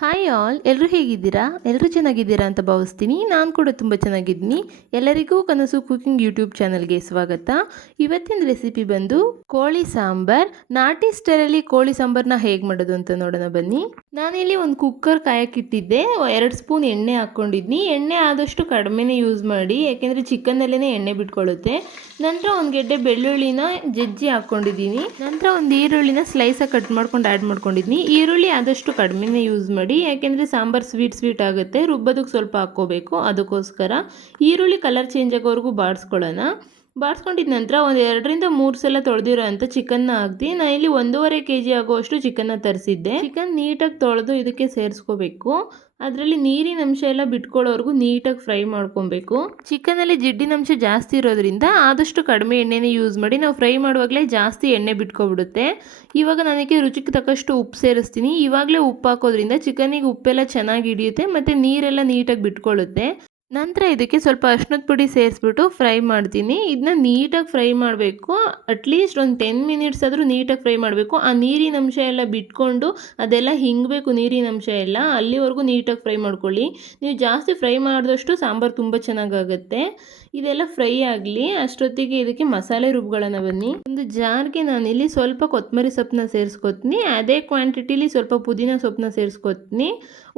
Hi all, ಎಲ್ಲರೂ ಹೇಗಿದ್ದೀರಾ? ಎಲ್ಲರೂ ಚೆನ್ನಾಗಿದ್ದೀರಾ ಅಂತ ಭಾವಿಸ್ತೀನಿ. ನಾನು ಕೂಡ ತುಂಬ ಚೆನ್ನಾಗಿದ್ದೀನಿ. ಎಲ್ಲರಿಗೂ ಕನಸು ಕುಕಿಂಗ್ ಯೂಟ್ಯೂಬ್ ಚಾನಲ್ಗೆ ಸ್ವಾಗತ. ಇವತ್ತಿನ ರೆಸಿಪಿ ಬಂದು ಕೋಳಿ ಸಾಂಬಾರ್. ನಾಟಿ ಸ್ಟೈಲಲ್ಲಿ ಕೋಳಿ ಸಾಂಬಾರನ್ನ ಹೇಗೆ ಮಾಡೋದು ಅಂತ ನೋಡೋಣ ಬನ್ನಿ. ನಾನಿಲ್ಲಿ ಒಂದು ಕುಕ್ಕರ್ ಕಾಯಕ್ಕಿಟ್ಟಿದ್ದೆ. 2 ಸ್ಪೂನ್ ಎಣ್ಣೆ ಹಾಕ್ಕೊಂಡಿದ್ನಿ. ಎಣ್ಣೆ ಆದಷ್ಟು ಕಡಿಮೆನೇ ಯೂಸ್ ಮಾಡಿ, ಯಾಕೆಂದರೆ ಚಿಕನ್ನಲ್ಲೇ ಎಣ್ಣೆ ಬಿಟ್ಕೊಳ್ಳುತ್ತೆ. ನಂತರ ಒಂದು ಗೆಡ್ಡೆ ಬೆಳ್ಳುಳ್ಳಿನ ಜಜ್ಜಿ ಹಾಕ್ಕೊಂಡಿದ್ದೀನಿ. ನಂತರ ಒಂದು ಈರುಳ್ಳಿನ ಸ್ಲೈಸಾಗಿ ಕಟ್ ಮಾಡ್ಕೊಂಡು ಆ್ಯಡ್ ಮಾಡ್ಕೊಂಡಿದ್ದೀನಿ. ಈರುಳ್ಳಿ ಆದಷ್ಟು ಕಡಿಮೆನೇ ಯೂಸ್ ಮಾಡಿ, ಯಾಕೆಂದರೆ ಸಾಂಬಾರು ಸ್ವೀಟ್ ಆಗುತ್ತೆ. ರುಬ್ಬೋದಕ್ಕೆ ಸ್ವಲ್ಪ ಹಾಕ್ಕೋಬೇಕು, ಅದಕ್ಕೋಸ್ಕರ ಈರುಳ್ಳಿ ಕಲರ್ ಚೇಂಜ್ ಆಗೋವರೆಗೂ ಬಾಡಿಸ್ಕೊಳ್ಳೋಣ. ಬಾಡಿಸ್ಕೊಂಡಿದ ನಂತರ ಒಂದು 2-3 ಸಲ ತೊಳೆದಿರೋ ಅಂಥ ಚಿಕನ್ನ ಹಾಕ್ದು. ನಾನು ಇಲ್ಲಿ 1.5 kg ಆಗುವಷ್ಟು ಚಿಕನ್ನ ತರಿಸಿದ್ದೆ. ಚಿಕನ್ ನೀಟಾಗಿ ತೊಳೆದು ಇದಕ್ಕೆ ಸೇರಿಸ್ಕೋಬೇಕು. ಅದರಲ್ಲಿ ನೀರಿನ ಅಂಶ ಎಲ್ಲ ಬಿಟ್ಕೊಳ್ಳೋವರೆಗೂ ನೀಟಾಗಿ ಫ್ರೈ ಮಾಡ್ಕೊಬೇಕು. ಚಿಕನಲ್ಲಿ ಜಿಡ್ಡಿನ ಅಂಶ ಜಾಸ್ತಿ ಇರೋದ್ರಿಂದ ಆದಷ್ಟು ಕಡಿಮೆ ಎಣ್ಣೆನೇ ಯೂಸ್ ಮಾಡಿ. ನಾವು ಫ್ರೈ ಮಾಡುವಾಗಲೇ ಜಾಸ್ತಿ ಎಣ್ಣೆ ಬಿಟ್ಕೊಬಿಡುತ್ತೆ. ಇವಾಗ ನನಗೆ ರುಚಿಗೆ ತಕ್ಕಷ್ಟು ಉಪ್ಪು ಸೇರಿಸ್ತೀನಿ. ಇವಾಗಲೇ ಉಪ್ಪು ಹಾಕೋದ್ರಿಂದ ಚಿಕನಿಗೆ ಉಪ್ಪೆಲ್ಲ ಚೆನ್ನಾಗಿ ಹಿಡಿಯುತ್ತೆ ಮತ್ತು ನೀರೆಲ್ಲ ನೀಟಾಗಿ ಬಿಟ್ಕೊಳ್ಳುತ್ತೆ. ನಂತರ ಇದಕ್ಕೆ ಸ್ವಲ್ಪ ಅರಿಶಿಣದ ಪುಡಿ ಸೇರಿಸ್ಬಿಟ್ಟು ಫ್ರೈ ಮಾಡ್ತೀನಿ. ಇದನ್ನ ನೀಟಾಗಿ ಫ್ರೈ ಮಾಡಬೇಕು. ಅಟ್ಲೀಸ್ಟ್ ಒಂದು 10 ಮಿನಿಟ್ಸ್ ಆದರೂ ನೀಟಾಗಿ ಫ್ರೈ ಮಾಡಬೇಕು. ಆ ನೀರಿನ ಅಂಶ ಎಲ್ಲ ಬಿಟ್ಕೊಂಡು ಅದೆಲ್ಲ ಹಿಂಗಬೇಕು, ನೀರಿನ ಅಂಶ ಎಲ್ಲ ಅಲ್ಲಿವರೆಗೂ ನೀಟಾಗಿ ಫ್ರೈ ಮಾಡ್ಕೊಳ್ಳಿ. ನೀವು ಜಾಸ್ತಿ ಫ್ರೈ ಮಾಡಿದಷ್ಟು ಸಾಂಬಾರು ತುಂಬ ಚೆನ್ನಾಗಾಗುತ್ತೆ. ಇದೆಲ್ಲ ಫ್ರೈ ಆಗಲಿ. ಅಷ್ಟೊತ್ತಿಗೆ ಇದಕ್ಕೆ ಮಸಾಲೆ ರುಬ್ಕೊಳ್ಳೋಣ ಬನ್ನಿ. ಒಂದು ಜಾರ್ಗೆ ನಾನಿಲ್ಲಿ ಸ್ವಲ್ಪ ಕೊತ್ತಂಬರಿ ಸೊಪ್ಪನ್ನ ಸೇರಿಸ್ಕೊತೀನಿ. ಅದೇ ಕ್ವಾಂಟಿಟಿಲಿ ಸ್ವಲ್ಪ ಪುದೀನ ಸೊಪ್ಪನ್ನ ಸೇರಿಸ್ಕೊತೀನಿ.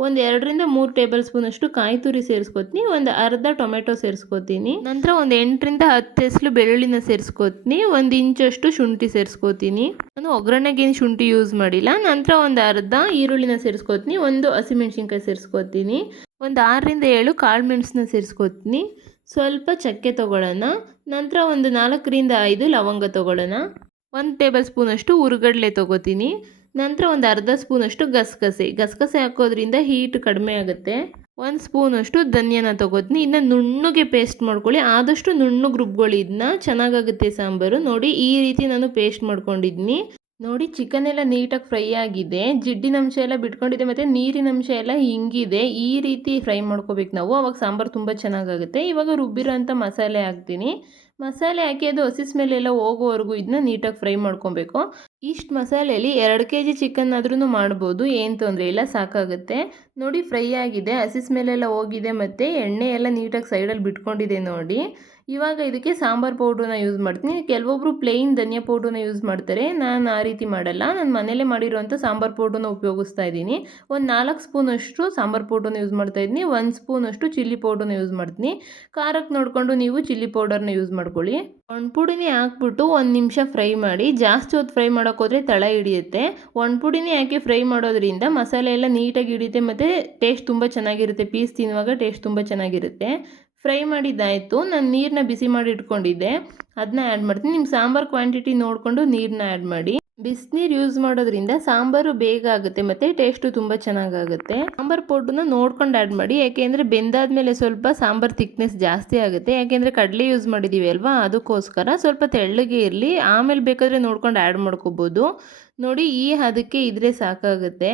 ಒಂದು 2-3 ಟೇಬಲ್ ಸ್ಪೂನ್ ಅಷ್ಟು ಕಾಯಿ ತುರಿ ಸೇರಿಸ್ಕೊತೀನಿ. ಒಂದು ಅರ್ಧ ಟೊಮೆಟೊ ಸೇರಿಸ್ಕೊತೀನಿ. ನಂತರ ಒಂದು 8-10 ಎಸಳು ಬೆಳ್ಳುಳ್ಳಿನ ಸೇರಿಸ್ಕೊತೀನಿ. 1 ಇಂಚಷ್ಟು ಶುಂಠಿ ಸೇರಿಸ್ಕೊತೀನಿ. ನಾನು ಒಗ್ಗರಣೆಗೆ ಏನು ಶುಂಠಿ ಯೂಸ್ ಮಾಡಿಲ್ಲ. ನಂತರ ಒಂದು ಅರ್ಧ ಈರುಳ್ಳಿನ ಸೇರಿಸ್ಕೊತೀನಿ. 1 ಹಸಿಮೆಣ್ಸಿನ್ಕಾಯಿ ಸೇರಿಸ್ಕೊತೀನಿ. ಒಂದು 6-7 ಕಾಳು ಮೆಣಸನ್ನ ಸೇರಿಸ್ಕೊತೀನಿ. ಸ್ವಲ್ಪ ಚಕ್ಕೆ ತೊಗೊಳ್ಳೋಣ. ನಂತರ ಒಂದು 4-5 ಲವಂಗ ತೊಗೊಳ್ಳೋಣ. 1 ಟೇಬಲ್ ಸ್ಪೂನಷ್ಟು ಹುರ್ಗಡ್ಲೆ ತೊಗೋತೀನಿ. ನಂತರ ಒಂದು ಅರ್ಧ ಸ್ಪೂನಷ್ಟು ಗಸಗಸೆ ಹಾಕೋದ್ರಿಂದ ಹೀಟ್ ಕಡಿಮೆ ಆಗುತ್ತೆ. 1 ಸ್ಪೂನಷ್ಟು ಧನಿಯಾನ ತೊಗೋತೀನಿ. ಇದನ್ನ ನುಣ್ಣಗೆ ಪೇಸ್ಟ್ ಮಾಡ್ಕೊಳ್ಳಿ. ಆದಷ್ಟು ನುಣ್ಣಗೆ ರುಬ್ಕೊಳ್ಳಿ. ಇದನ್ನ ಚೆನ್ನಾಗಾಗುತ್ತೆ ಸಾಂಬಾರು. ನೋಡಿ, ಈ ರೀತಿ ನಾನು ಪೇಸ್ಟ್ ಮಾಡ್ಕೊಂಡಿದ್ದೀನಿ. ನೋಡಿ, ಚಿಕನ್ ಎಲ್ಲ ನೀಟಾಗಿ ಫ್ರೈ ಆಗಿದೆ. ಜಿಡ್ಡಿನ ಅಂಶ ಎಲ್ಲ ಬಿಟ್ಕೊಂಡಿದೆ ಮತ್ತು ನೀರಿನ ಅಂಶ ಎಲ್ಲ ಹಿಂಗಿದೆ. ಈ ರೀತಿ ಫ್ರೈ ಮಾಡ್ಕೋಬೇಕು ನಾವು, ಅವಾಗ ಸಾಂಬಾರು ತುಂಬ ಚೆನ್ನಾಗಾಗುತ್ತೆ. ಇವಾಗ ರುಬ್ಬಿರೋ ಅಂಥ ಮಸಾಲೆ ಹಾಕ್ತೀನಿ. ಮಸಾಲೆ ಹಾಕಿ ಅದು ಹಸಿ ಸ್ಮೆಲ್ ಎಲ್ಲ ಹೋಗೋವರೆಗೂ ಇದನ್ನ ನೀಟಾಗಿ ಫ್ರೈ ಮಾಡ್ಕೊಬೇಕು. ಇಷ್ಟು ಮಸಾಲೆಯಲ್ಲಿ 2 kg ಚಿಕನ್ ಆದ್ರೂ ಮಾಡ್ಬೋದು, ಏನು ತೊಂದರೆ ಇಲ್ಲ, ಸಾಕಾಗುತ್ತೆ. ನೋಡಿ, ಫ್ರೈ ಆಗಿದೆ, ಹಸಿ ಸ್ಮೆಲ್ ಎಲ್ಲ ಹೋಗಿದೆ ಮತ್ತು ಎಣ್ಣೆ ಎಲ್ಲ ನೀಟಾಗಿ ಸೈಡಲ್ಲಿ ಬಿಟ್ಕೊಂಡಿದೆ ನೋಡಿ. ಇವಾಗ ಇದಕ್ಕೆ ಸಾಂಬಾರು ಪೌಡ್ರನ್ನ ಯೂಸ್ ಮಾಡ್ತೀನಿ. ಕೆಲವೊಬ್ಬರು ಪ್ಲೇನ್ ಧನಿಯಾ ಪೌಡ್ರನ್ನ ಯೂಸ್ ಮಾಡ್ತಾರೆ. ನಾನು ಆ ರೀತಿ ಮಾಡಲ್ಲ. ನಾನು ಮನೇಲೇ ಮಾಡಿರೋಂಥ ಸಾಂಬಾರು ಪೌಡ್ರನ್ನ ಉಪಯೋಗಿಸ್ತಾ ಇದ್ದೀನಿ. ಒಂದು 4 ಸ್ಪೂನಷ್ಟು ಸಾಂಬಾರು ಪೌಡ್ರನ್ನ ಯೂಸ್ ಮಾಡ್ತಾ ಇದ್ದೀನಿ. 1 ಸ್ಪೂನಷ್ಟು ಚಿಲ್ಲಿ ಪೌಡ್ರನ್ನ ಯೂಸ್ ಮಾಡ್ತೀನಿ. ಖಾರಕ್ಕೆ ನೋಡಿಕೊಂಡು ನೀವು ಚಿಲ್ಲಿ ಪೌಡರ್ನ ಯೂಸ್ ಮಾಡ್ಕೊಳ್ಳಿ. ಒಣಪುಡಿನೇ ಹಾಕ್ಬಿಟ್ಟು 1 ನಿಮಿಷ ಫ್ರೈ ಮಾಡಿ. ಜಾಸ್ತಿ ಹೊತ್ತು ಫ್ರೈ ಮಾಡೋಕ್ಕೋದ್ರೆ ತಳ ಹಿಡಿಯುತ್ತೆ. ಒಣಪುಡಿನೇ ಹಾಕಿ ಫ್ರೈ ಮಾಡೋದ್ರಿಂದ ಮಸಾಲೆ ಎಲ್ಲ ನೀಟಾಗಿ ಹಿಡಿಯುತ್ತೆ ಮತ್ತು ಟೇಸ್ಟ್ ತುಂಬ ಚೆನ್ನಾಗಿರುತ್ತೆ. ಪೀಸ್ ತಿನ್ನುವಾಗ ಟೇಸ್ಟ್ ತುಂಬ ಚೆನ್ನಾಗಿರುತ್ತೆ. ಫ್ರೈ ಮಾಡಿದ್ದಾಯಿತು. ನಾನು ನೀರನ್ನ ಬಿಸಿ ಮಾಡಿ ಇಟ್ಕೊಂಡಿದ್ದೆ, ಅದನ್ನ ಆ್ಯಡ್ ಮಾಡ್ತೀನಿ. ನಿಮ್ಮ ಸಾಂಬಾರು ಕ್ವಾಂಟಿಟಿ ನೋಡಿಕೊಂಡು ನೀರನ್ನ ಆ್ಯಡ್ ಮಾಡಿ. ಬಿಸಿನೀರು ಯೂಸ್ ಮಾಡೋದ್ರಿಂದ ಸಾಂಬಾರು ಬೇಗ ಆಗುತ್ತೆ ಮತ್ತು ಟೇಸ್ಟು ತುಂಬ ಚೆನ್ನಾಗಾಗುತ್ತೆ. ಸಾಂಬಾರು ಪೌಡ್ರನ್ನ ನೋಡ್ಕೊಂಡು ಆ್ಯಡ್ ಮಾಡಿ, ಯಾಕೆಂದರೆ ಬೆಂದಾದ್ಮೇಲೆ ಸ್ವಲ್ಪ ಸಾಂಬಾರು ಥಿಕ್ನೆಸ್ ಜಾಸ್ತಿ ಆಗುತ್ತೆ. ಯಾಕೆಂದರೆ ಕಡಲೆ ಯೂಸ್ ಮಾಡಿದ್ದೀವಿ ಅಲ್ವಾ, ಅದಕ್ಕೋಸ್ಕರ ಸ್ವಲ್ಪ ತೆಳ್ಳಗೆ ಇರಲಿ. ಆಮೇಲೆ ಬೇಕಾದರೆ ನೋಡ್ಕೊಂಡು ಆ್ಯಡ್ ಮಾಡ್ಕೋಬೋದು. ನೋಡಿ, ಈ ಹದಕ್ಕೆ ಇದ್ರೆ ಸಾಕಾಗುತ್ತೆ.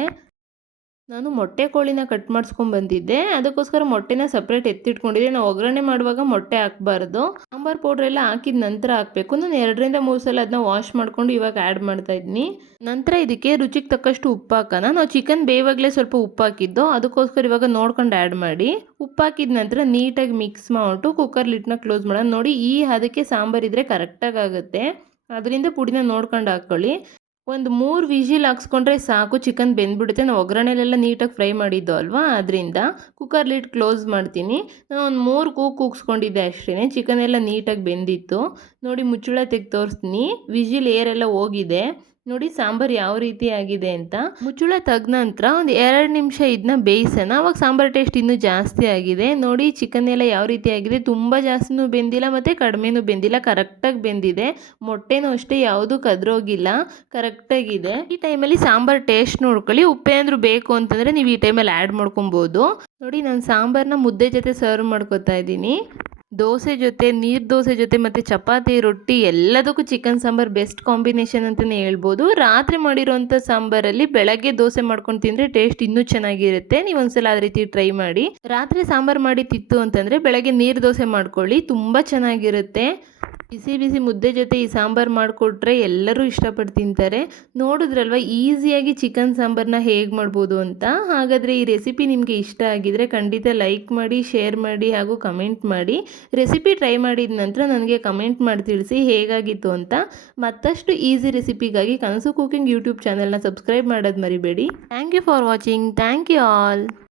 ನಾನು ಮೊಟ್ಟೆ ಕೋಳಿನ ಕಟ್ ಮಾಡಿಸ್ಕೊಂಡ್ಬಂದಿದ್ದೆ, ಅದಕ್ಕೋಸ್ಕರ ಮೊಟ್ಟೆನ ಸಪ್ರೇಟ್ ಎತ್ತಿಟ್ಕೊಂಡಿದ್ದೆ. ನಾವು ಒಗ್ಗರಣೆ ಮಾಡುವಾಗ ಮೊಟ್ಟೆ ಹಾಕಬಾರ್ದು. ಸಾಂಬಾರು ಪೌಡ್ರ್ ಎಲ್ಲ ಹಾಕಿದ ನಂತರ ಹಾಕಬೇಕು. ನಾನು 2-3 ಸಲ ಅದನ್ನ ವಾಶ್ ಮಾಡಿಕೊಂಡು ಇವಾಗ ಆ್ಯಡ್ ಮಾಡ್ತಾ ಇದ್ದೀನಿ. ನಂತರ ಇದಕ್ಕೆ ರುಚಿಗೆ ತಕ್ಕಷ್ಟು ಉಪ್ಪು ಹಾಕೋಣ. ನಾವು ಚಿಕನ್ ಬೇವಾಗಲೇ ಸ್ವಲ್ಪ ಉಪ್ಪು ಹಾಕಿದ್ದು, ಅದಕ್ಕೋಸ್ಕರ ಇವಾಗ ನೋಡ್ಕೊಂಡು ಆ್ಯಡ್ ಮಾಡಿ. ಉಪ್ಪು ಹಾಕಿದ ನಂತರ ನೀಟಾಗಿ ಮಿಕ್ಸ್ ಮಾಡಿಬಿಟ್ಟು ಕುಕ್ಕರ್ ಲಿಡ್ನ ಕ್ಲೋಸ್ ಮಾಡೋಣ. ನೋಡಿ, ಈ ಅದಕ್ಕೆ ಸಾಂಬಾರು ಇದ್ದರೆ ಕರೆಕ್ಟಾಗಿ ಆಗುತ್ತೆ. ಅದರಿಂದ ಪುಡಿನ ನೋಡ್ಕೊಂಡು ಹಾಕ್ಕೊಳ್ಳಿ. ಒಂದು 3 ವಿಜಿಲ್ ಹಾಕ್ಸ್ಕೊಂಡ್ರೆ ಸಾಕು, ಚಿಕನ್ ಬೆಂದ್ಬಿಡುತ್ತೆ. ನಾವು ಒಗ್ಗರಣೆಲೆಲ್ಲ ನೀಟಾಗಿ ಫ್ರೈ ಮಾಡಿದ್ದು ಅಲ್ವಾ, ಅದರಿಂದ ಕುಕ್ಕರ್ ಲಿಡ್ ಕ್ಲೋಸ್ ಮಾಡ್ತೀನಿ. ನಾನು ಒಂದು 3 ಕೂಗಿಸ್ಕೊಂಡಿದ್ದೆ ಅಷ್ಟೇ. ಚಿಕನ್ ಎಲ್ಲ ನೀಟಾಗಿ ಬೆಂದಿತ್ತು. ನೋಡಿ, ಮುಚ್ಚಳ ತೆಗೆದು ತೋರಿಸ್ತೀನಿ. ವಿಜಿಲ್ ಏರೆಲ್ಲ ಹೋಗಿದೆ. ನೋಡಿ ಸಾಂಬಾರು ಯಾವ ರೀತಿ ಆಗಿದೆ ಅಂತ. ಮುಚ್ಚಳ ತೆಗೆದ ನಂತರ ಒಂದು 2 ನಿಮಿಷ ಇದನ್ನ ಬೇಯಿಸೋಣ. ಅವಾಗ ಸಾಂಬಾರು ಟೇಸ್ಟ್ ಇನ್ನೂ ಜಾಸ್ತಿ ಆಗಿದೆ. ನೋಡಿ, ಚಿಕನ್ ಎಲ್ಲ ಯಾವ ರೀತಿ ಆಗಿದೆ. ತುಂಬ ಜಾಸ್ತಿನೂ ಬೆಂದಿಲ್ಲ ಮತ್ತು ಕಡಿಮೆನೂ ಬೆಂದಿಲ್ಲ, ಕರೆಕ್ಟಾಗಿ ಬೆಂದಿದೆ. ಮೊಟ್ಟೆನೂ ಅಷ್ಟೇ ಯಾವುದೂ ಕದ್ರೋಗಿಲ್ಲ, ಕರೆಕ್ಟಾಗಿದೆ. ಈ ಟೈಮಲ್ಲಿ ಸಾಂಬಾರು ಟೇಸ್ಟ್ ನೋಡ್ಕೊಳ್ಳಿ. ಉಪ್ಪೇನಾದರೂ ಬೇಕು ಅಂತಂದರೆ ನೀವು ಈ ಟೈಮಲ್ಲಿ ಆ್ಯಡ್ ಮಾಡ್ಕೊಬೋದು. ನೋಡಿ, ನಾನು ಸಾಂಬಾರನ್ನ ಮುದ್ದೆ ಜೊತೆ ಸರ್ವ್ ಮಾಡ್ಕೊತಾ ಇದ್ದೀನಿ. ದೋಸೆ ಜೊತೆ, ನೀರು ದೋಸೆ ಜೊತೆ ಮತ್ತು ಚಪಾತಿ, ರೊಟ್ಟಿ ಎಲ್ಲದಕ್ಕೂ ಚಿಕನ್ ಸಾಂಬಾರು ಬೆಸ್ಟ್ ಕಾಂಬಿನೇಷನ್ ಅಂತಲೇ ಹೇಳ್ಬೋದು. ರಾತ್ರಿ ಮಾಡಿರೋಂಥ ಸಾಂಬಾರಲ್ಲಿ ಬೆಳಗ್ಗೆ ದೋಸೆ ಮಾಡ್ಕೊಂಡು ತಿಂದರೆ ಟೇಸ್ಟ್ ಇನ್ನೂ ಚೆನ್ನಾಗಿರುತ್ತೆ. ನೀವು ಒಂದ್ಸಲ ಆ ರೀತಿ ಟ್ರೈ ಮಾಡಿ. ರಾತ್ರಿ ಸಾಂಬಾರು ಮಾಡಿ ತಿತ್ತು ಅಂತಂದರೆ ಬೆಳಗ್ಗೆ ನೀರು ದೋಸೆ ಮಾಡ್ಕೊಳ್ಳಿ, ತುಂಬ ಚೆನ್ನಾಗಿರುತ್ತೆ. ಬಿಸಿ ಬಿಸಿ ಮುದ್ದೆ ಜೊತೆ ಈ ಸಾಂಬಾರು ಮಾಡಿಕೊಟ್ರೆ ಎಲ್ಲರೂ ಇಷ್ಟಪಟ್ಟು ತಿಂತಾರೆ. ನೋಡಿದ್ರಲ್ವ ಈಸಿಯಾಗಿ ಚಿಕನ್ ಸಾಂಬಾರನ್ನ ಹೇಗೆ ಮಾಡ್ಬೋದು ಅಂತ. ಹಾಗಾದರೆ ಈ ರೆಸಿಪಿ ನಿಮಗೆ ಇಷ್ಟ ಆಗಿದರೆ ಖಂಡಿತ ಲೈಕ್ ಮಾಡಿ, ಶೇರ್ ಮಾಡಿ ಹಾಗೂ ಕಮೆಂಟ್ ಮಾಡಿ. ರೆಸಿಪಿ ಟ್ರೈ ಮಾಡಿದ ನಂತರ ನನಗೆ ಕಮೆಂಟ್ ಮಾಡಿ ತಿಳಿಸಿ ಹೇಗಾಗಿತ್ತು ಅಂತ. ಮತ್ತಷ್ಟು ಈಸಿ ರೆಸಿಪಿಗಾಗಿ ಕನಸು ಕುಕಿಂಗ್ ಯೂಟ್ಯೂಬ್ ಚಾನಲ್ನ ಸಬ್ಸ್ಕ್ರೈಬ್ ಮಾಡೋದು ಮರಿಬೇಡಿ. Thank you for watching. Thank you all.